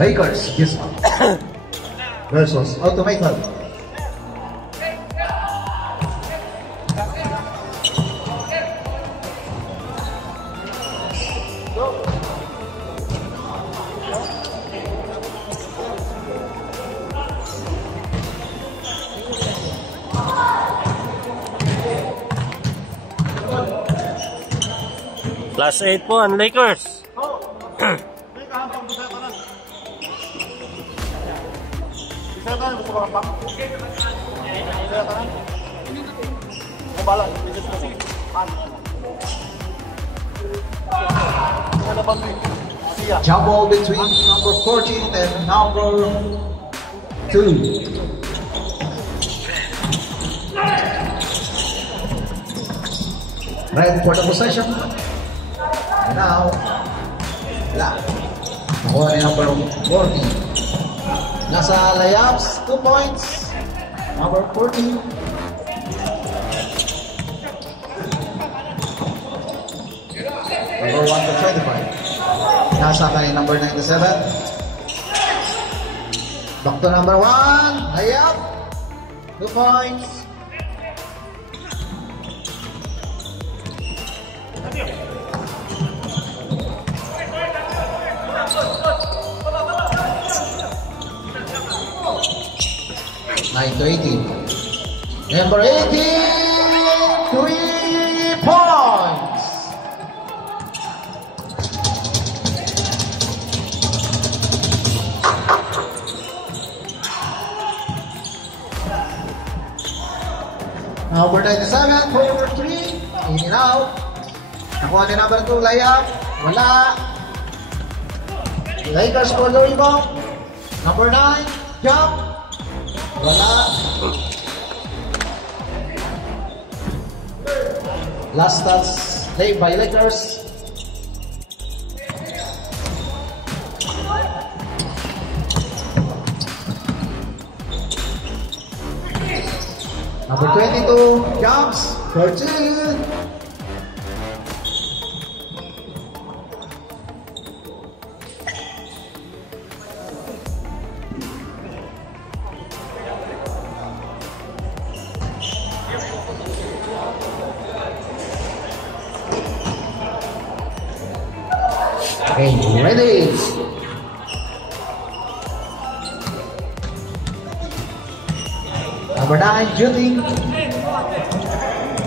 Lakers versus Automated. +8 po ang Lakers. Jump ball between number 14 and number 2. Right for the possession. And now, nakuha ni number 40. Nasa layups, 2 points. Number 40. Number 1 to 25. Nasa kay number 97. Back to number 1. Layup. 2 points. To 18. Number 18, 3 points. Number 97, for number 3, in and out. Nakuha ni number 2, layup. Wala. Lakers for the rebound. Number 9, jump. Wala. Last touch saved by Lakers. Number 22 jumps for 2. Okay, ready. Number 9, shooting.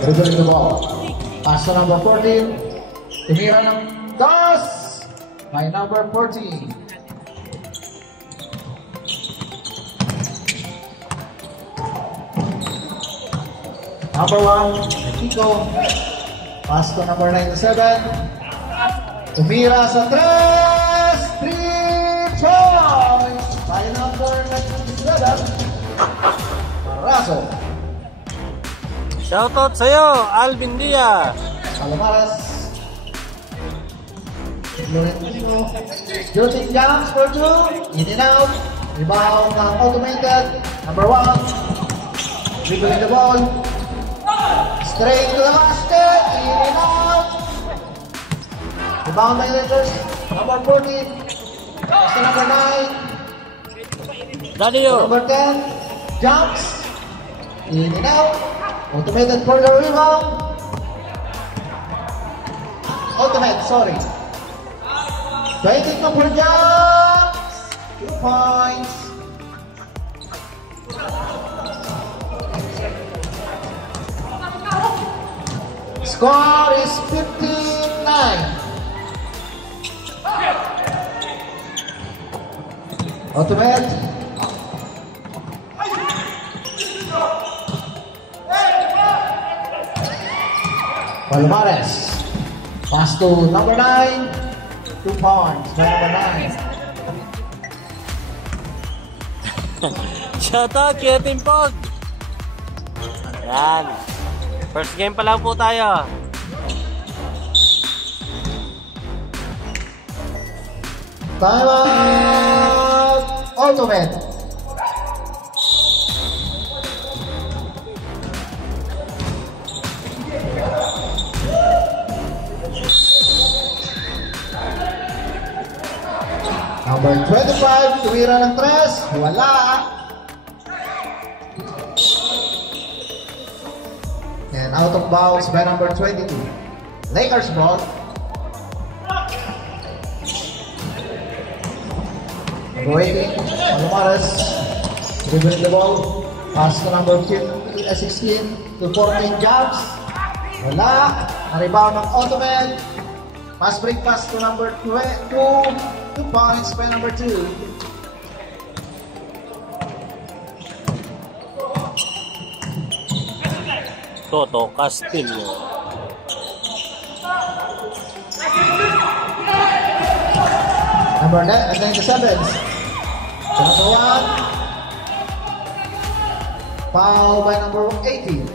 Dribbling the ball. Pass to number 14. Tumira ng toss by number 14. Number 1, Kiko. Pass to number 97. Tumira sa 3 points by number 97, Marazo. Shoutout sa'yo, Alvin Dia. Alamaras. Shooting jumps for 2, in and out. Rebound ng Automated. Number 1, dribbling the ball. Straight to the basket, in and out. Rebound by Lakers, number 14. Pass to number 9. Radio. Number 10, jumps. In and out. Automated for the rebound. Automated, sorry. 22 for jumps. 2 points. Score is 15-9. Automated. Palomares. Pass to number 9. 2 points by number 9. Shoutout kay Team Pog. Ayan. First game pa lang po tayo. Time out. Ultimate. Number 25, tuwira ng tres. Wala. And out of bounds by number 22. Lakers ball. Number 18, Palomares. Dribbling the ball. Pass to number 16 to 14 jumps. Wala. Na-rebound ng Ottoman. Pass break pass to number 2. 2 points by number 2. Toto Castillo. Number 97. Number 1. Foul by number 18.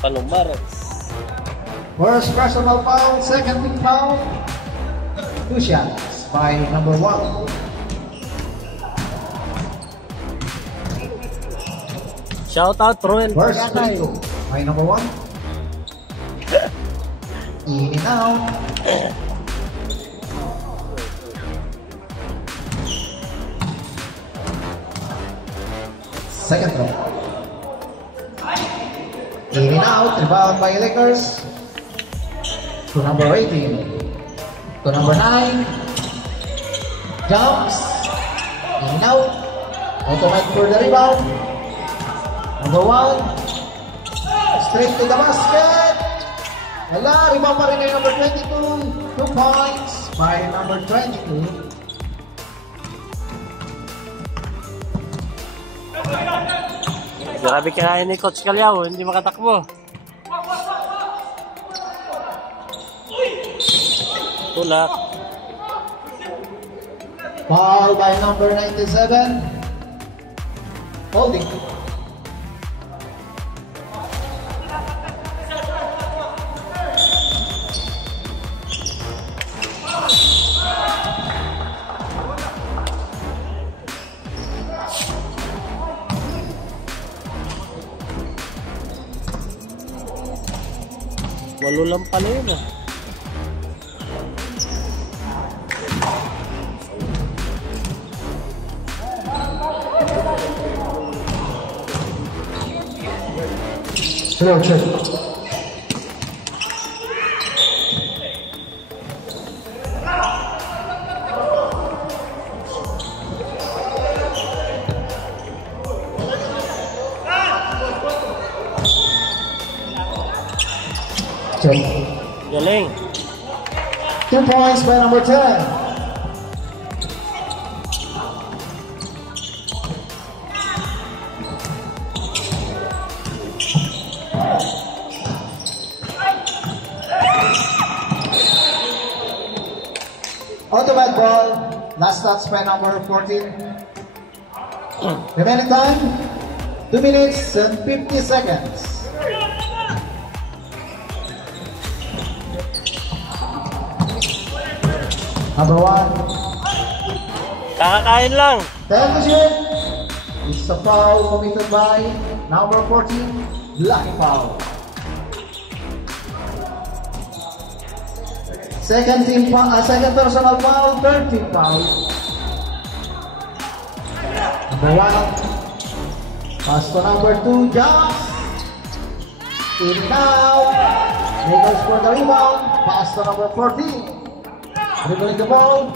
Palomares. First personal foul, second team foul. 2 shots by number 1. Shout out Ruel First Pagkatay. free throw by number 1. In and out. Second throw. In and out. Rebound by Lakers. To number 18. To number 9. Jumps. In and out. Automatic for the rebound. Number 1. Straight to the basket. Wala. Rebound pa rin kay number 22. 2 points by number 22. Grabe kinain ni Coach Calao, hindi makatakbo. Tulak. Foul by number 97. Holding. Walo lang pala yun ah. Hello, check. Galing. 2 points by number 10. Automatic ball. Last touch by number 14. Remaining time 2 minutes and 50 seconds. Number 1. Kakakain lang. Television. It's a foul committed by number 14. Lucky foul. Second personal foul, third team foul. Number 1. Pass to number 2. Jumps. In now. Lakers for the rebound. Pass to number 14. Dribbling the ball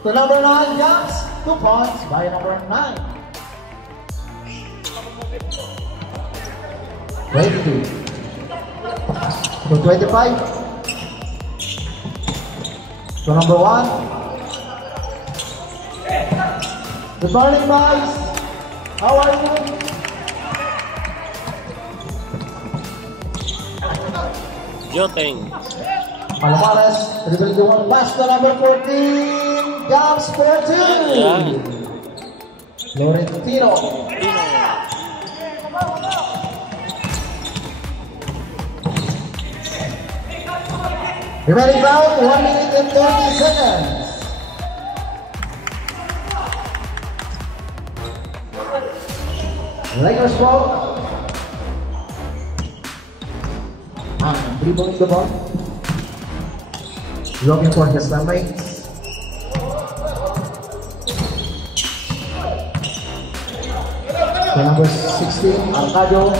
to number 9, jumps. 2 points by number 9. 22 to 25 to number 1. Good morning, boys. How are you? Joteng. Palomares, dribbling the ball, pass to number 14, jumps for 2. Florentino. Remaining round, 1 minute and 30 seconds. Lakers ball. Dribbling the ball. Looking for his teammates. to number 16, Arcadio.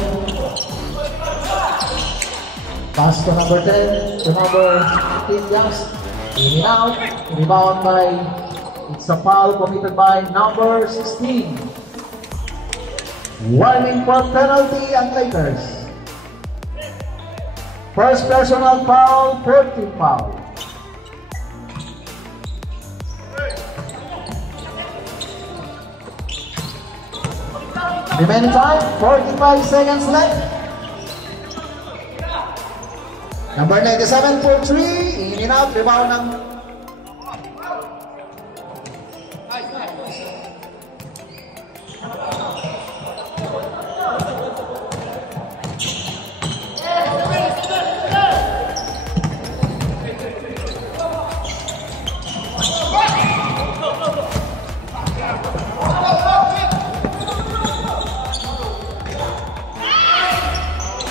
Pass to number 10, to number 15, Yas. In and out, rebound by, it's a foul committed by number 16. Warning for penalty ang Lakers. First personal foul, 13 foul. Remaining time, 45 seconds left. Number 97 for 3, in and out, rebound ng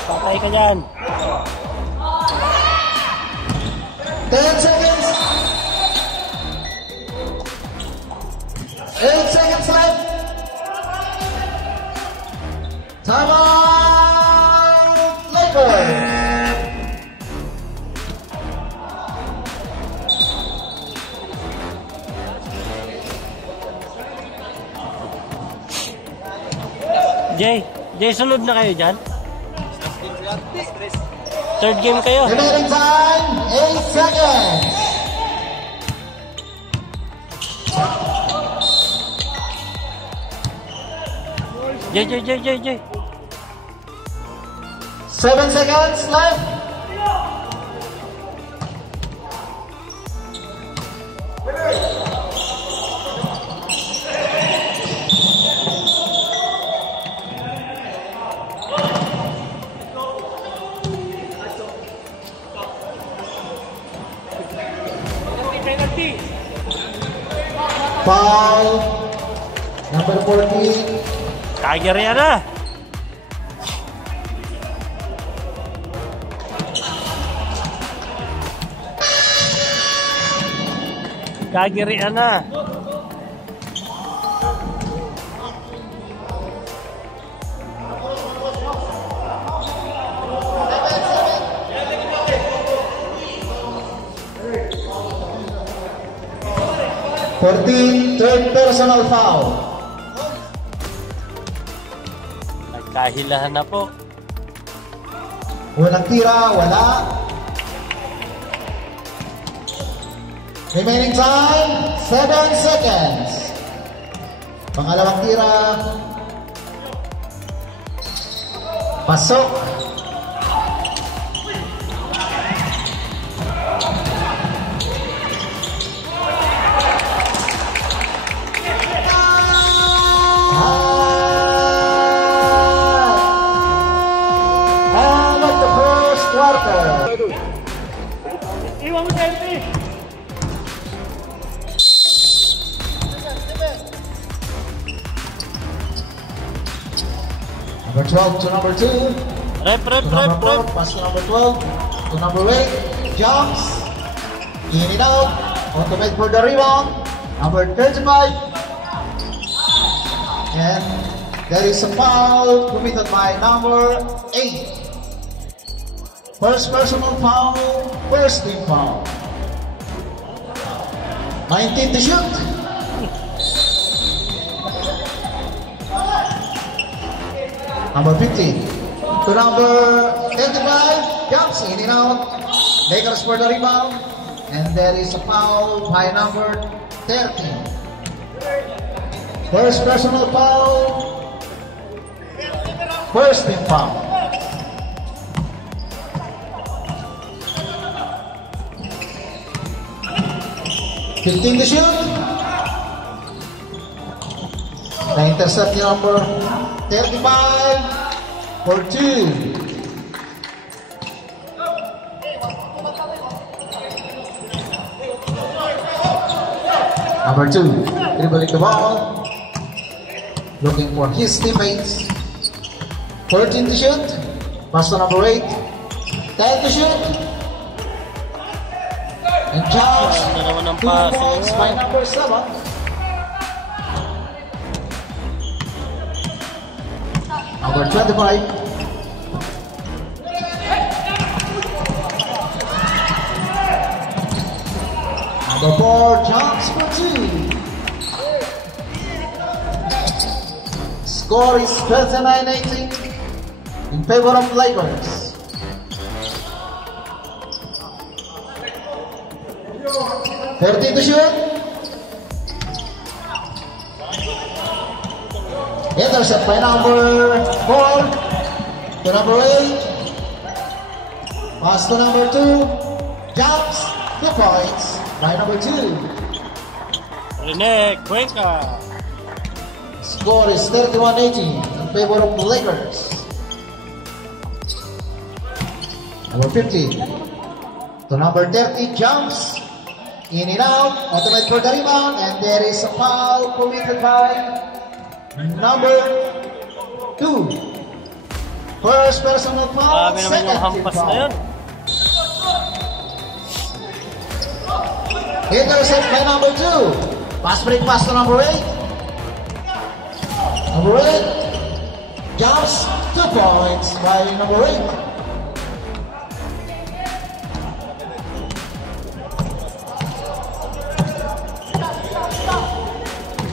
Patay ka dyan. 10 seconds. 8 seconds left. Time out, Lakers. Jay, sunod na kayo dyan? Third game kayo. Remaining time, 8 seconds. Jay. 7 seconds left. Foul number 14. Tiger yan na. Kagirian na. Third personal foul. Nagkahilahan na po. Unang tira, wala. Remaining time, 7 seconds. Pangalawang tira. Pasok. And at the first quarter. Iwan mo safety. Number 12 to number 2. Rep. Pass to number 12 to number 8. Jumps. In and out. Automate for the rebound. Number 35. And there is a foul committed by number 8. First personal foul, first team foul. 19 to shoot. Number 15 to number 25. Jumps in and out. Lakers for the rebound. And there is a foul by number 13. First personal foul. First team foul. Fifteen to shoot. Na-intercept yung number 35 for 2. Number 2, dribbling the ball, looking for his teammates. 14 to shoot. Pass to number 8. 10 to shoot. And Josh, Dalawa ng 2 pass. points by number 7. Number 25. Number 4 jumps for 2. Score is 39-18 in favor of Lakers. 13 to shoot. Intercept by number 4 to number 8. Pass to number 2. Jumps 2 points by number 2. Rene Cuenca. Score is 31-18 in favor of the Lakers. Number 15 to number 30 jumps in and out, automatic for the rebound, and there is a foul committed by number 2. First personal foul, Naman yung second team hampas na foul. yun. Intercept by number 2. Pass break pass to number 8. Number 8 jumps 2 points by number 8.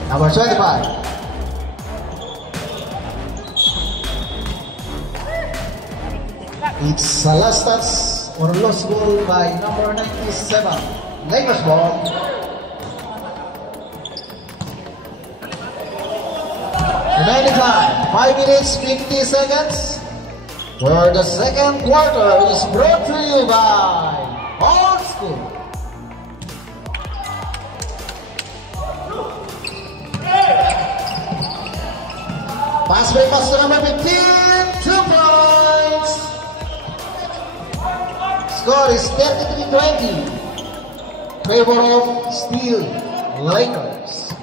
Number 25. It's a last touch or lost goal by number 97. Lakers ball. Remaining time, 5 minutes, 50 seconds. For the second quarter is brought to you by Old School. Pass break pass to number 15, 2 points. Score is 33-20. Favor of Steel Lakers.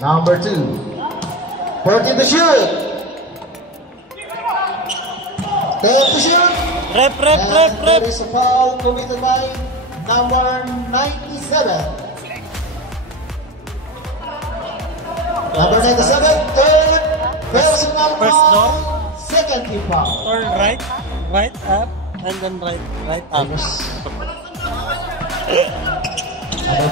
Number 2. 14 to shoot. 10 to shoot. Rep. And there is a foul committed by number 97. Number 97, third personal First foul, down. second team foul. Turn right up, and then right up. Number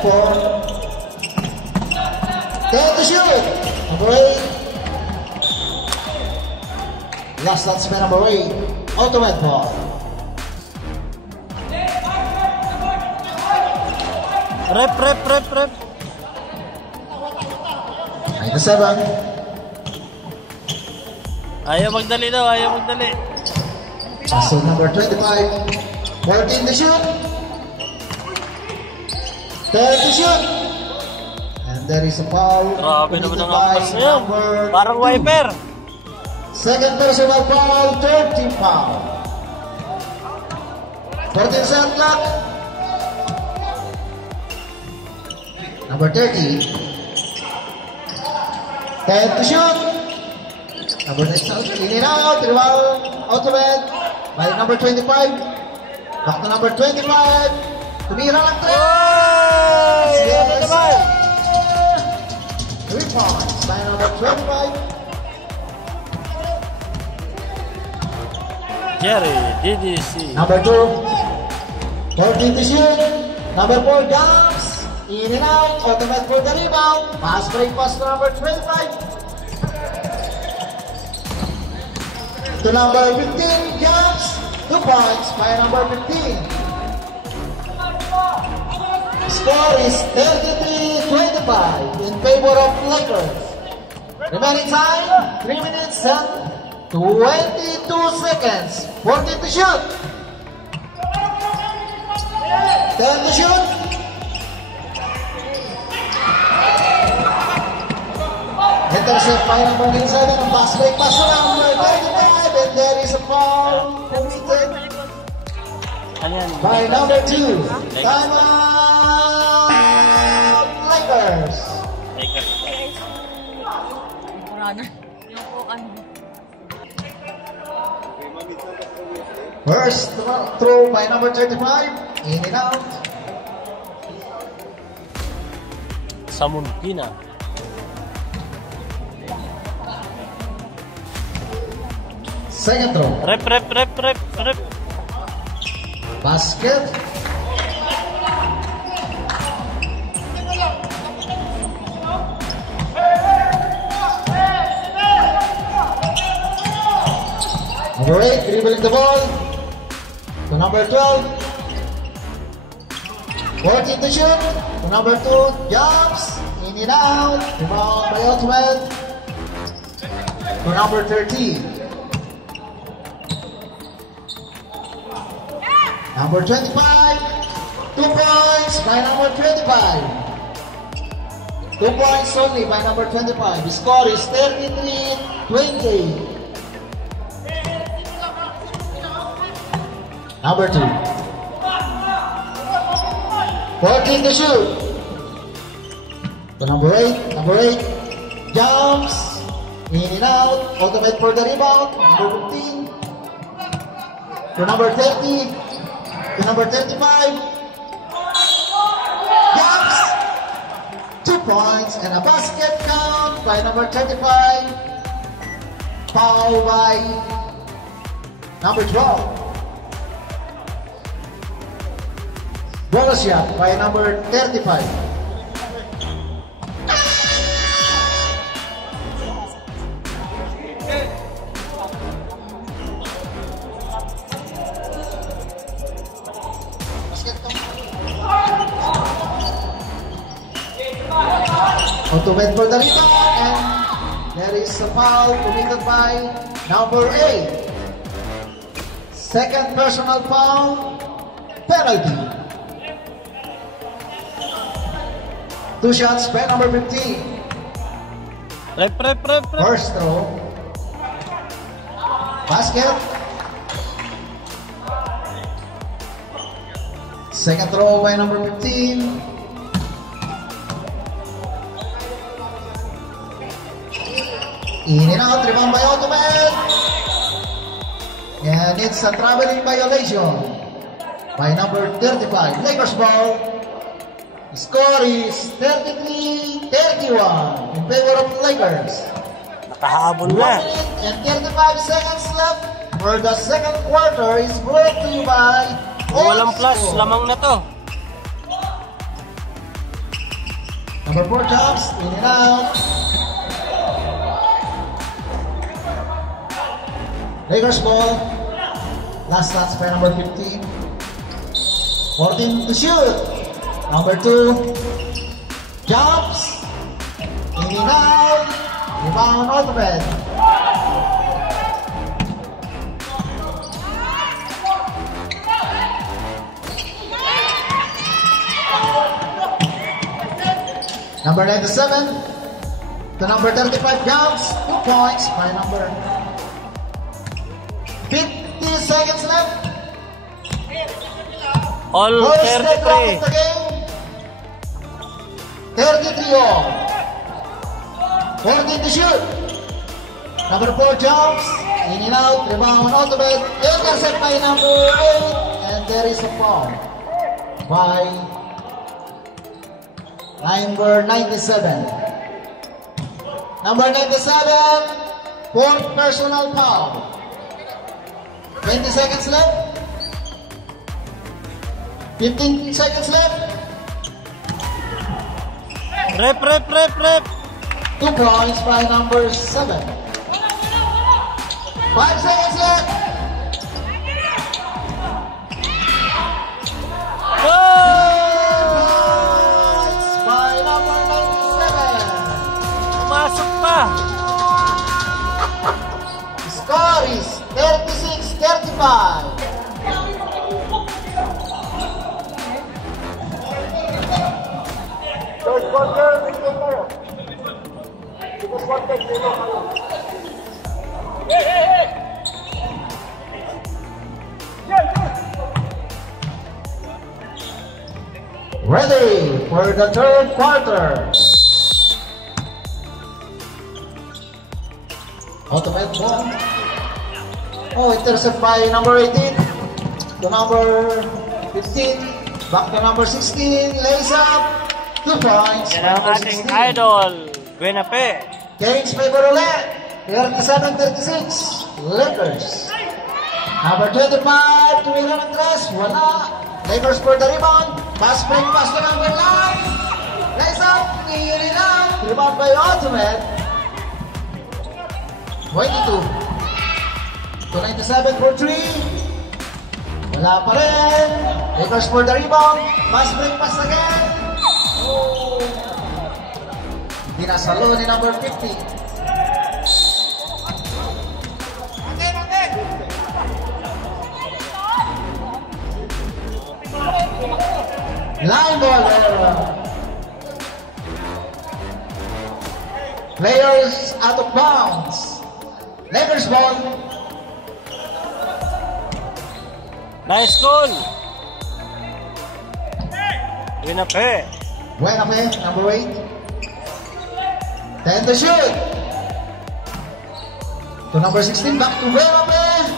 4. 10 to shoot. Number 8. Last touch by number 8. Ultimate ball. Rep. 97. Ayaw magdali daw, Pass to number 25. 14 to shoot. 10 to shoot. And there is a foul. Grabe naman committed ang by ampas na yun. number Parang 2. wiper. Second personal foul, third team foul. 14 shot clock. Number 30. 10 to shoot. Number 9 in and out. Rebound. Ultimate by number 25. Back to number 25. Tumira lang 3. Ano naman? 3 points by number 25. Jerry, DDC. Number 2. 14 to shoot. Number 4 jumps. In and out. Ultimate for the rebound. Pass break pass to number 25. To number 15 jumps. 2 points by number 15. Score is 33-25 in favor of Lakers. Remaining time 3 minutes and 22 seconds. 14 to shoot. 10 to shoot. Intercept by number 97 and pass break pass to number 35, and there is a foul committed Ano yan? by number 2. Time out, Lakers. First throw by number 35, in and out. Sa Muntina. Second throw. Rep. Basket. Number 8, dribbling the ball to number 12. 14 to shoot to number 2. Jumps in and out. Rebound by Ultimate to number 13. Number 25. 2 points by number 25. 2 points only by number 25. The score is 33-20. Number 2. 14 to shoot. To number 8. Number 8. Jumps. In and out. Ultimate for the rebound. Number 15. To number 30. To number 35. Jumps. 2 points and a basket count by number 35. Foul by number 12. Bonus shot by number 35. Ultimate for the rebound, and there is a foul committed by number 8. Second personal foul, penalty. 2 shots by number 15. Rep. First throw. Basket. Second throw by number 15. In and out, rebound by Ultimate. And it's a traveling violation by number 35. Lakers ball. The score is 33-31 in favor of Lakers. Nakahabol 1 na. minute and 35 seconds left for the second quarter is brought to you by Walang plus, Old School. lamang na to. Number 4 jumps, in and out. Lakers ball. Last touch by number 15. 14 to shoot. Number 2 jumps. In and out. Rebound Ultimate. Number 97 to number 35 jumps. 2 points by number 50 seconds left. All First net round 33. of the game. 33 all. 14 to shoot. Number 4 jumps. In and out. Rebound Ultimate. Intercept by number 8. And there is a foul by number 97. Number 97. 4th personal foul. 20 seconds left. 15 seconds left. Rep. 2 points by number 7. 5 seconds left. Points by number 97. Pumasok pa. The score is 36-35. Ready for the third quarter. Ultimate ball. Oh, intercept by number 18 to number 15. Back to number 16. Lays up. 2 points. Yan ang Number ating 16. idol. Buenape. Kings favor ulit. 37-36. Lakers. Number 25, tumira ng 3, wala. Lakers for the rebound. Pass break, pass to number 9. Nice up, nihiri lang. Rebound by Ultimate. 22. 297 for 3. Wala pa rin. Lakers for the rebound. Pass break, pass again. Oh. Hindi nasalo ni number 50. Line ball. Players out of bounds. Lakers ball. Nice goal. Buenafe. Buenafe, number 8. 10 to shoot. To number 16, back to Buenafe.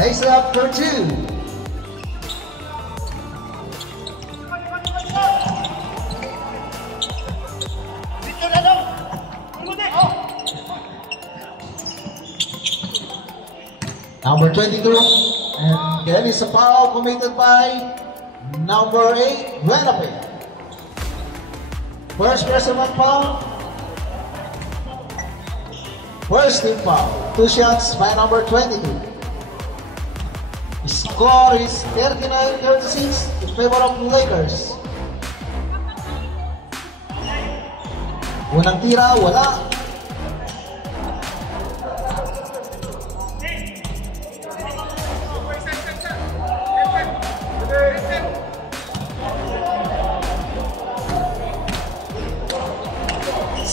Lays up for 2. Number 22, and then is a foul committed by number 8, Buenafe. First personal foul. First team foul. 2 shots by number 22. The score is 39-36 in favor of the Lakers. Unang tira, wala.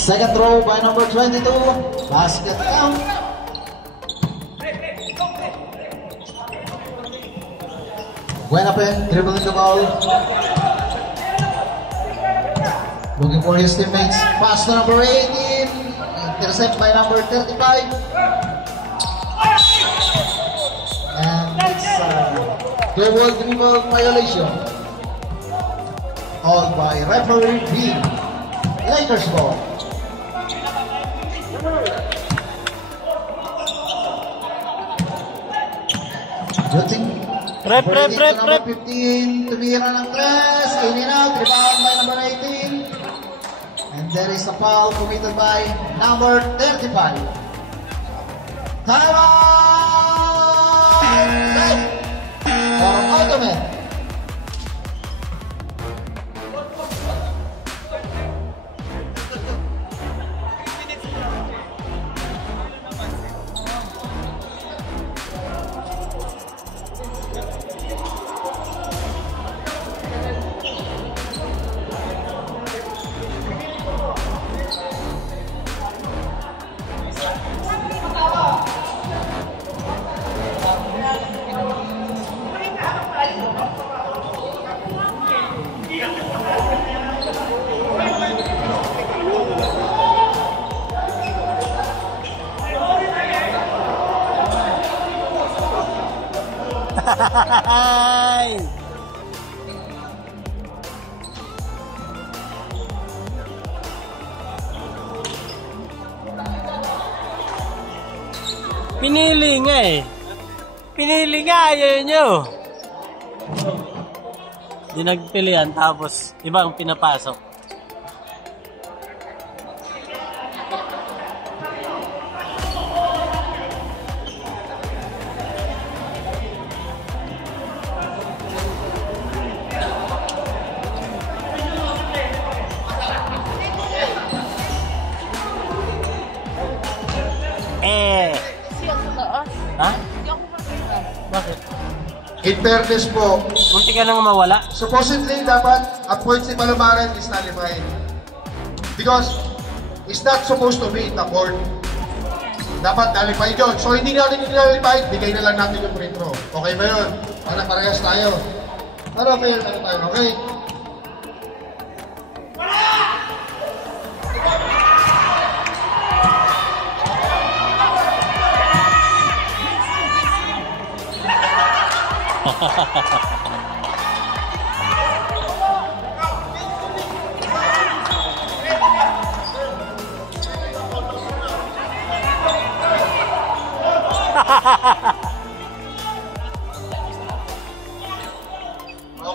Second throw by number 22. Basket count. Buenafe dribbling the ball. Looking for his teammates. Pass to number 18. Intercept by number 35. And it's a double dribble violation. All by referee B. Lakers ball. Shooting. Prep. 15, tumira ng 3, in and out, rebound by number 18. And there is a foul committed by number 35. Time out! For Ultimate. Pinili nga eh. Pinili nga, ayaw nyo. Di nagpilian tapos ibang pinapasok. Ha? Bakit? In fairness po, Munti ka nang mawala? supposedly dapat ang points ni Palomares is nullified. Because it's not supposed to be in the court. Dapat nullified yun. So hindi natin nullified, bigay na lang natin yung free throw. Okay ba yun? Para parehas tayo. Para fair na tayo, okay?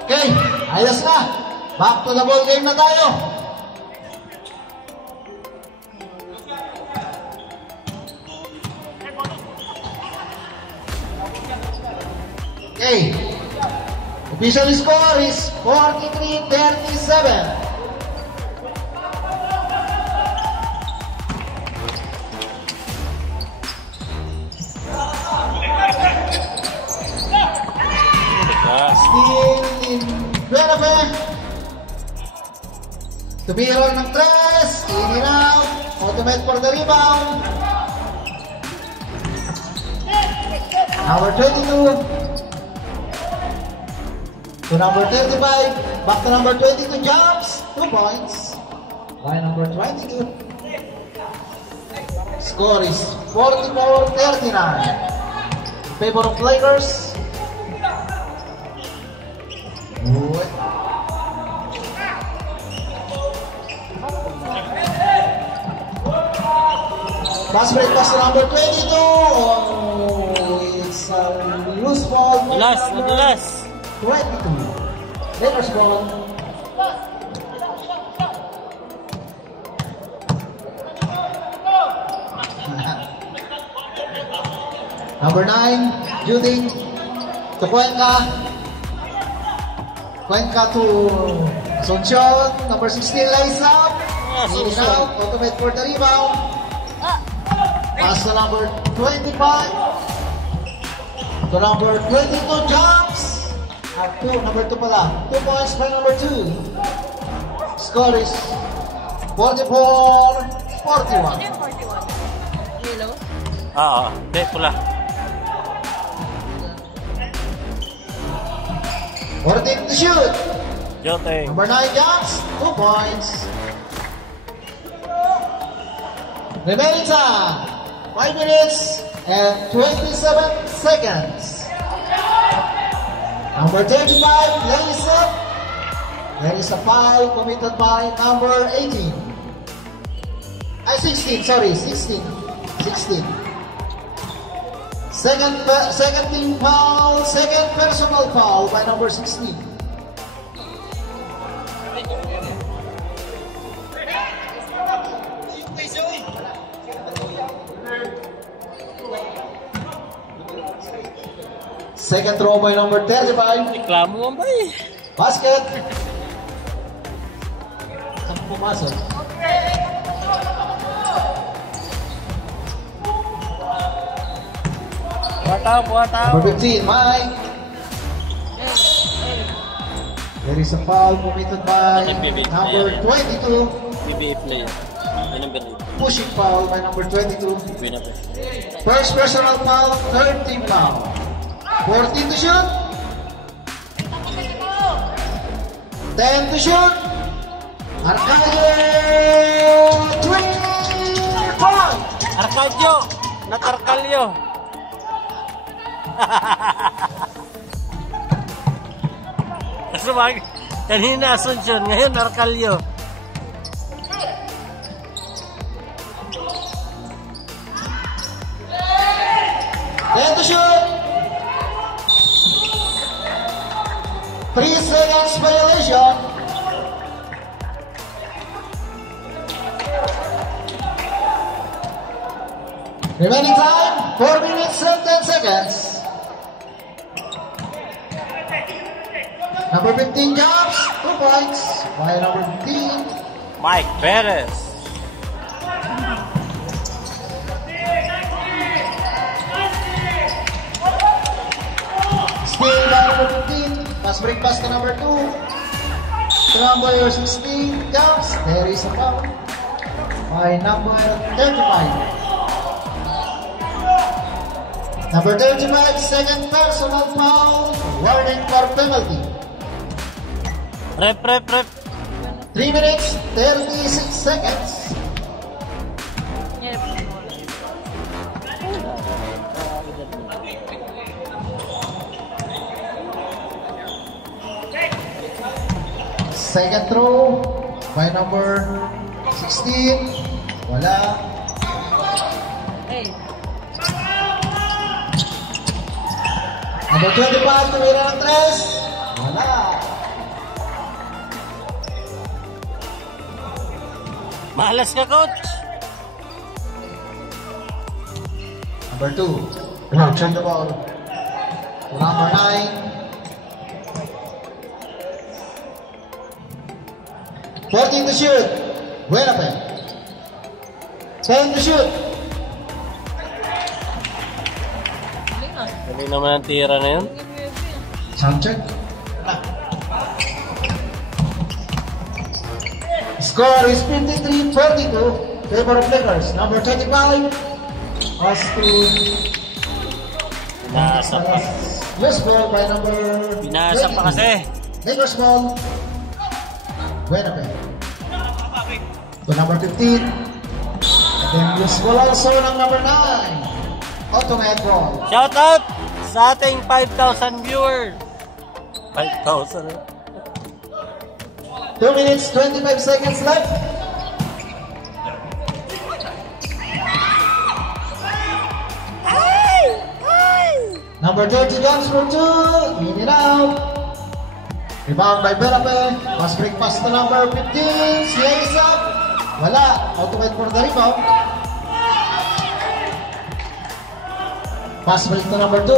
Okay, ayos na. Back to the ball game na tayo. Okay. Official score is 43-37. Still in Benafe. Tumira ng tres. In and out. Automate for the rebound. Number 22. To number 35. Back to number 22. Jumps. 2 points. By number 22. Score is 44-39. In favor of Lakers. Good. Pass break pass to number 22. Oh, it's a loose ball. Last. 22. Lakers ball. Number 9, Judy. To Cuenca. Cuenca to Asuncion. Number 16, Liza. In and out. Automate for the rebound. Pass to number 25. To number 22, jumps. Number 2 pala. 2 points by number 2. Score is 44-41. Yellow? Oo, hindi pula. 14 to shoot. Jote. Number 9 jumps. 2 points. Remaining time. 5 minutes and 27 seconds. Number 35, lays up. There is a foul committed by number 18. 16, sorry, 16. Second team foul, second personal foul by number 16. Second throw by number 35. Reklamo mo ba eh? Basket. Saan pumasok? Wataw. Number 15, Mike. There is a foul committed by number 22. PBA player. Yan ang berli. Pushing foul by number 22. Winner. First personal foul, third team foul. 14 to shoot. 10 to shoot. Arcadio, 3 points. Arcadio! Nakarkalyo! Sumag, kanina Asuncion, ngayon Arcalio. Then to shoot. 3 seconds violation. Remaining time, 4 minutes and 10 seconds. Number 15 jumps, 2 points by number 15. Mike Perez. Still by number 15. Pass break pass to number 2. To number 16 jumps. There is a foul by number 35. Number 35, second personal foul. Warning for penalty. Rep. 3 minutes, 36 seconds. Second throw by number 16. Wala. Hey. Number 25, tumira ng 3. Wala. Malas ka, coach. Number 2, return the ball. Number 9. Fourteen to shoot. Buena pa. 10 to shoot. Galing ah. Dali naman ang tira na yun. Sound check. Score is 53-42. Favor of Lakers. Number 25. Pass to Pinasa pa. Yes, ball by number Pinasa pa 20. kasi. Lakers ball. Buena pa. To number 15. And then yes ball also ng number 9. Automatic ball. Shout out sa ating 5,000 viewers. 5,000. 2 minutes, 25 seconds left. Number 30 comes for 2. In and out. Rebound by Berape. Pass break pass to number 15. Siya is up. Wala. Automatic for the rebound. Pass break to number 2.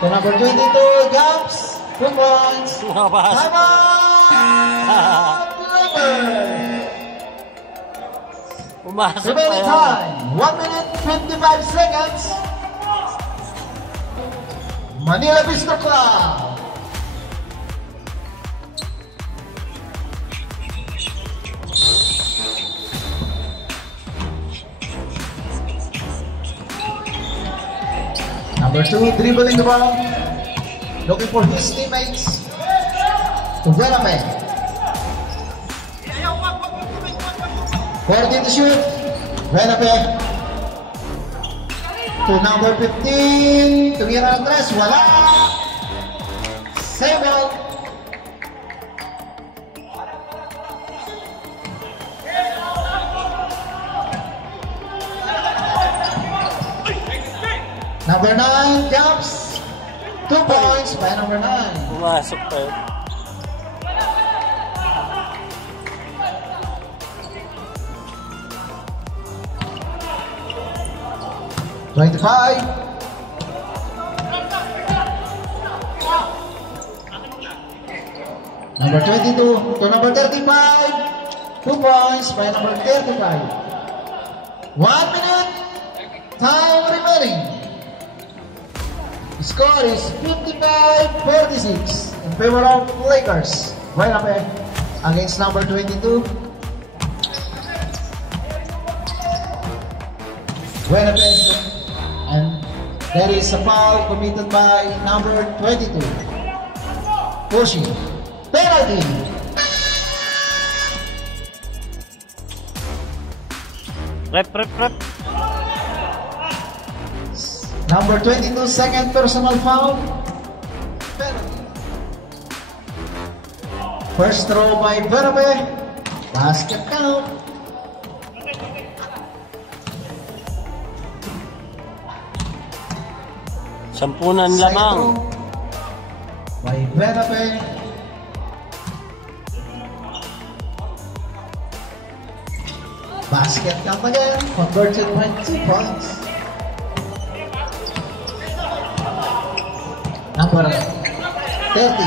To number 22. Jumps. 2 points. Lumabas. Time out! Pumasok pa Remaining yan. time, 1 minute 55 seconds. Manila Pistol Club. Number 2, dribbling the ball. Looking for his teammates. To Buenape. 14 to shoot. Buenape. To number 15. Tumira ng 3. Wala. Save out. Number 9 jumps. 2 points by number 9. Pumasok pa yun. $25. Number 22 to number 35. 2 points by number 35. 1 minute. Time remaining. The score is 55-46 in favor of Lakers. Right up against number 22. Winnipeg. And there is a foul committed by number 22. Pushing. Penalty. Rep. Number 22, second personal foul. Penalty. First throw by Berabe. Basket count. Sampunan Second lamang. throw by Berabe. Basket count again. Converted by 2 points. Number 30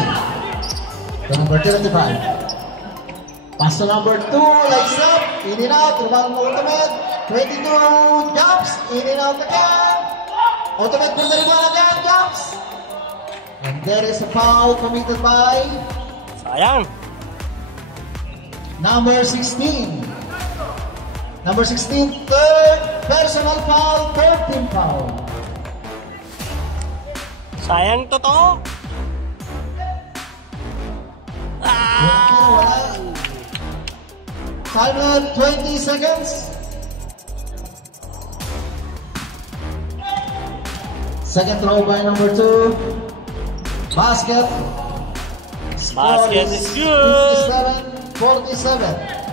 to number 35. Pass to number 2, lights up, in and out, rebound ultimate. 22 jumps, in and out again. Ultimate for the rebound again, jumps. And there is a foul committed by Sayang. number 16. Number 16, third personal foul, third team foul. Sayang totoo. Time left 20 seconds. Second throw by number 2. Basket. Score Basket is good. 57-47.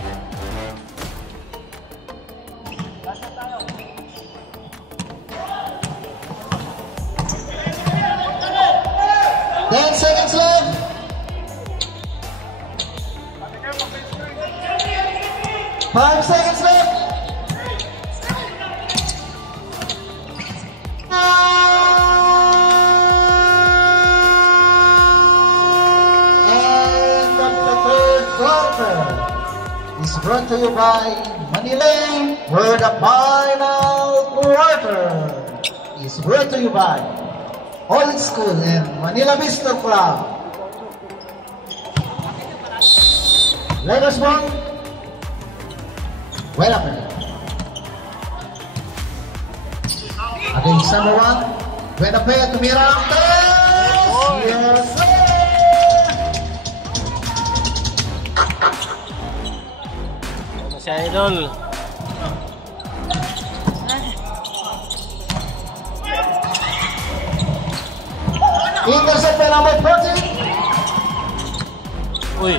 10 seconds left. Five seconds left. End of the third quarter is brought to you by Manila, where the final quarter is brought to you by Old School and Manila Bistro Club. Let us one. Wait a minute. Against number one. Buena Fe, tumira ang test! Yes, sir! Ano siya, idol? Intercept by number 14. Uy.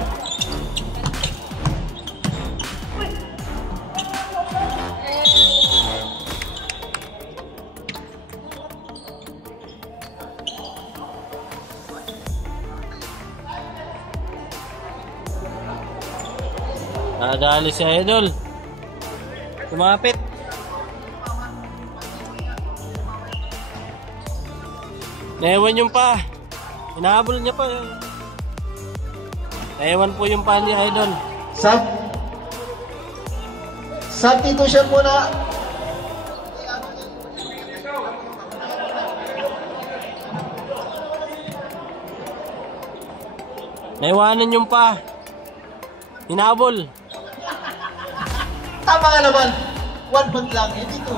Nadali si idol. Tumapit. Naiwan yung pa. Hinahabol niya pa. Naiwan po yung pa ni idol. Substitution muna. Naiwanan yung pa. Hinahabol. Tama nga naman. One foot lang. Hindi to.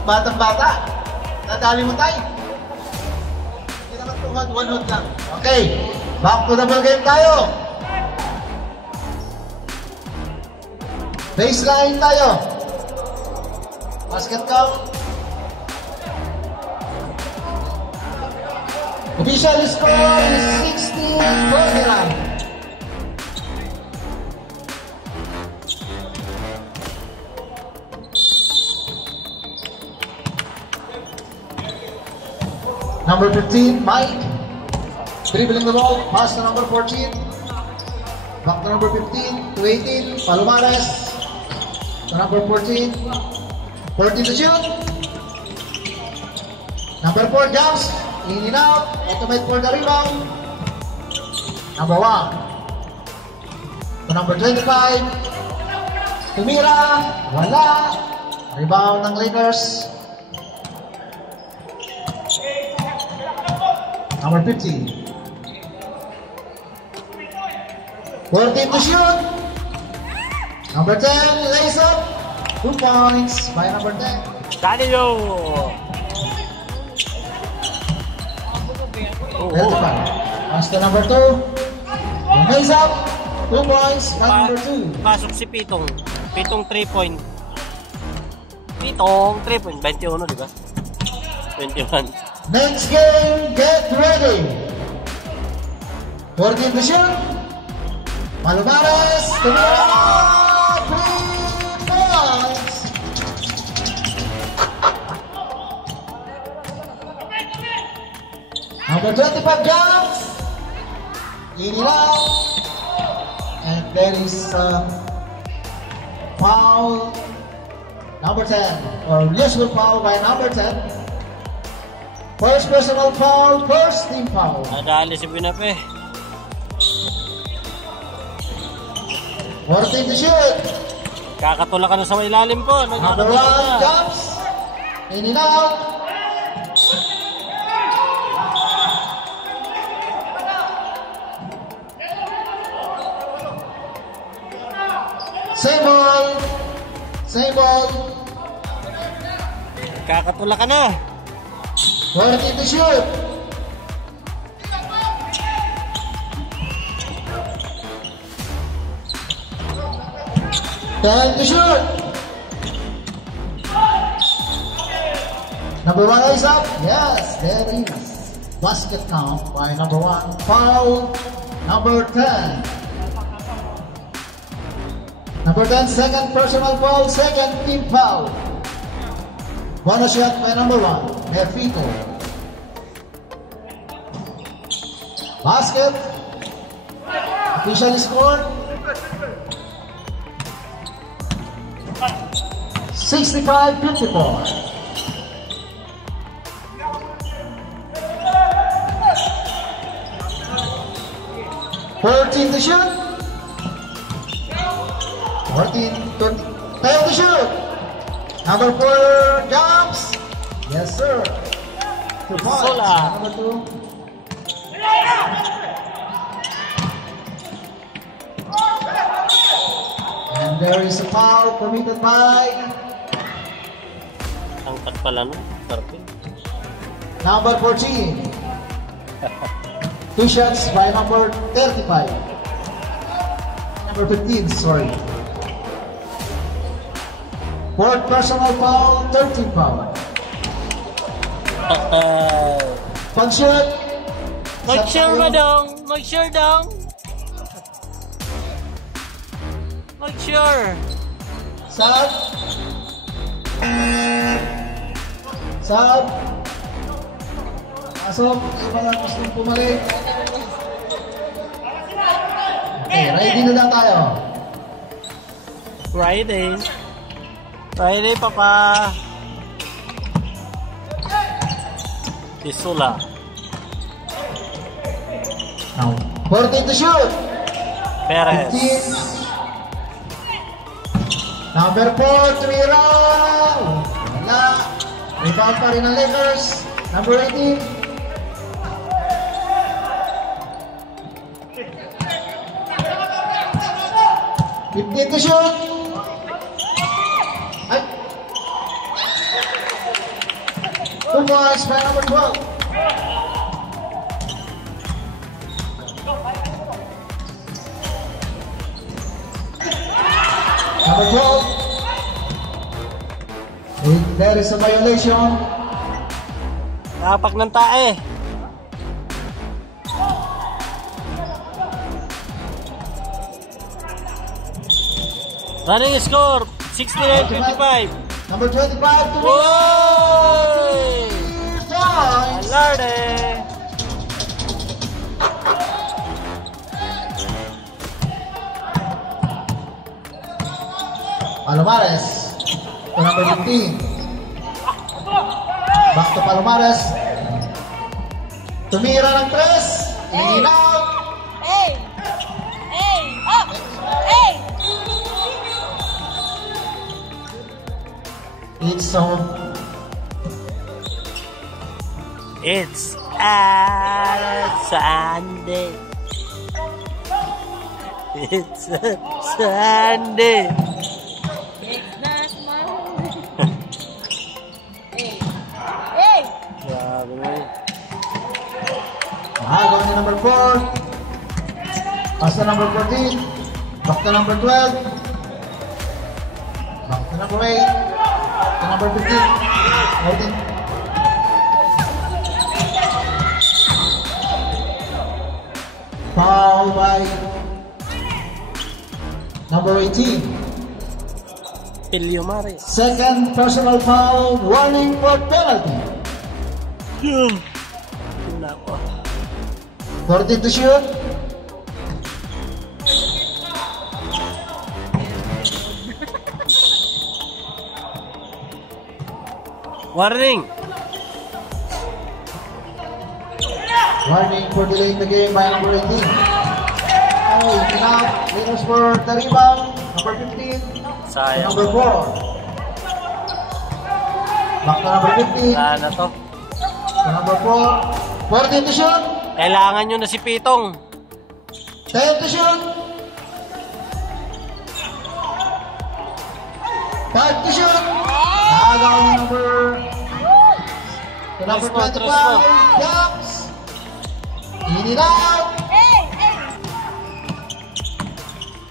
Batang-bata. Nadali mo tayo. Hindi naman tuhod. One foot lang. Okay. Back to the ball game tayo. Baseline tayo. Basket count. Official score is 16-29. Number 15, Mike. Dribbling the ball, pass to number 14. Back to number 15, to 18, Palomares. To number 14. 14 to shoot. Number 4, jumps. In and out, automate for the rebound. Number 1. To number 25. Tumira, wala. Rebound ng Lakers. Number 15. 14 to shoot. Number 10, lays up. 2 points by number 10. Danilo! Pass to number 2. Lays up. 2 points by number 2. Pasok si Pitong. Pitong 3 point. Pitong 3 point. 21, di ba? 21. Next game, get ready. 14 to shoot. Palomares, tumira. 3 points. Number 25 jumps. In and out. And there is a foul. Number 10, or usual foul by number 10. First personal foul, first team foul. Nadali si Buenafe. 14 to shoot. Kakatula ka na sa ilalim po. Number 1 jumps. In and out. Same ball. Same ball. Kakatula ka na. 14 to shoot. Ten to shoot. Number 1 is up. Yes, there is. Basket count by number 1. Foul number 10. Number 10, second personal foul, second team foul. Bonus shot by number 1, Mefito. Basket. Officially scored. 65-54. To shoot. 14, 20. 10 to shoot. Number 4 jumps. Yes, sir. 2 points. Sola. Number 2. And there is a foul committed by Angkat pala no? number 14. 2 shots by number 35. Number 15, sorry. 4th personal foul, 13 foul. Pag-shoot. Mag-share ba dong? Mag-share dong? Mag-share. Sub. Sub. Pasok. Mga gustong pumalik. Okay, ready na lang tayo. Friday. Friday, papa. Tisula. Now, 14 to shoot. Perez. 15. Number 4, tumira. Wala. Rebound pa rin ang Lakers. Number 18. 15 to shoot. Ay. 2 points by number 12. Number 12. If there is a violation, Napak ng tae. Running score, 69-55. number 25 to Oy! points. Alarde! Palomares to number 15. Back to Palomares. Tumira ng 3. In out. Hey! Hey! Up! Hey! It's so It's a Sunday. It's a Sunday. It's not Monday. Hey! Hey! Grabe na yun. Mahagaw ni number 4. Pass to number 14. Back to number 12. Back to number 8. To number 15. 14. Foul by number 18. Pilyo Maris. Second personal foul. Warning for penalty. Yun na ako. 14 to shoot. Warning! Warning for delaying the game by number 18. Oh, enough. Leaders for the rebound. Number 15. Sayang. Number 4. Back to number 15. Wala na to. To number 4. 14 to shoot. Kailangan nyo na si Pitong. 10 to shoot. 5 to shoot. Agaw ni number to number 25. Jumps. In and out. Hey! Hey!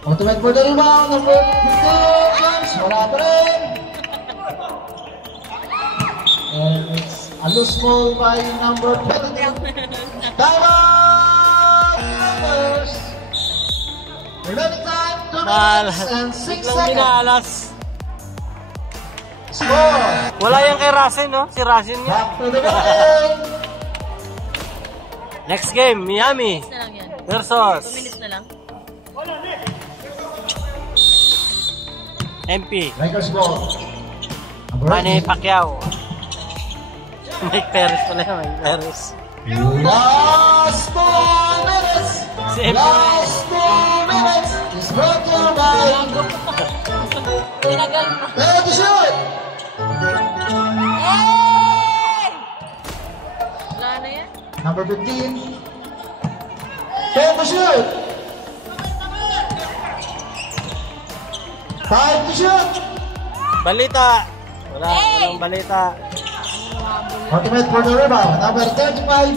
Ultimate for the rebound. Number 15. Jumps. Wala pa rin. And it's a loose ball by number 22. Time out! Numbers. Remaining time, 2 minutes and 6 Biglang seconds. minalas. Score! Wala yan kay Rasen, no? Si Rasen nga. Back to the game. Next game, Miami Na lang yan. 2 versus minutes na lang. MP. Lakers ball. Manny Pacquiao. Mike Perez pala yan, Mike Perez. Last 2 minutes. Si MP. Last 2 minutes is brought to you by Tinagal mo. Ready to shoot. Hey! Wala na yan. Number 15. Time to shoot. 5 to shoot. Balita. Walang balita. Ultimate for the rebound. Number 35.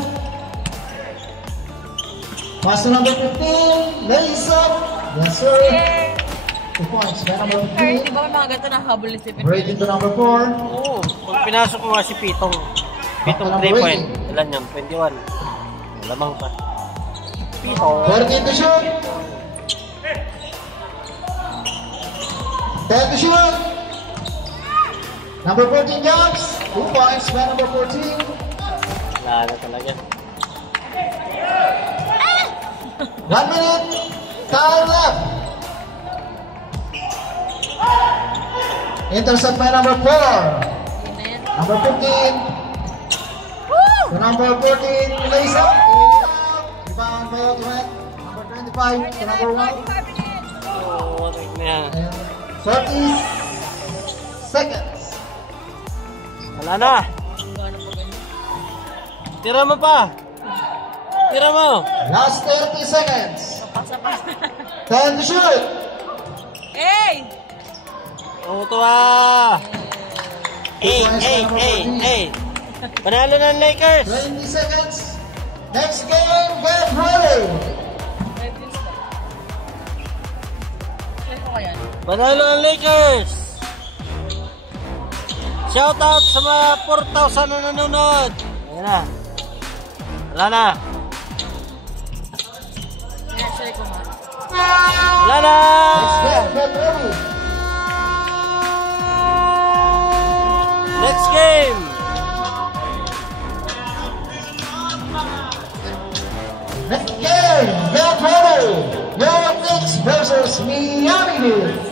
Pass to number 15. Lays up. Yes, sir. Yay! 2 points by number Pero 15. di ba may mga ganito na habol ni Stephen? Breaking to number 4. Oo. Pag pinasok mo nga si Pitong 3 point. Ilan yun? 21. Lamang pa. Pitong. 14 to shoot. 10 to shoot. Number 14 jumps. 2 points by number 14. Wala na talaga. 1 minute. Time left. Intercept by number 4. Number 15. To number 14. Lays up. Rebound by Ultimate. Number 25 to number 1. Oo, wala na yan. And 30 seconds. Wala na. Tira mo pa. Tira mo. Last 30 seconds. 10 to shoot. Hey! Tumutuwa. Hey. Panalo ng Lakers. 20 seconds. Next game, get ready. Panalo ng Lakers. Shoutout sa mga 4,000 na nanonood. Ayan na. Wala na. Actually, ko nga. Wala na. Next game, get ready. Next game. Next game, get ready. Your Knicks versus Miami Heat.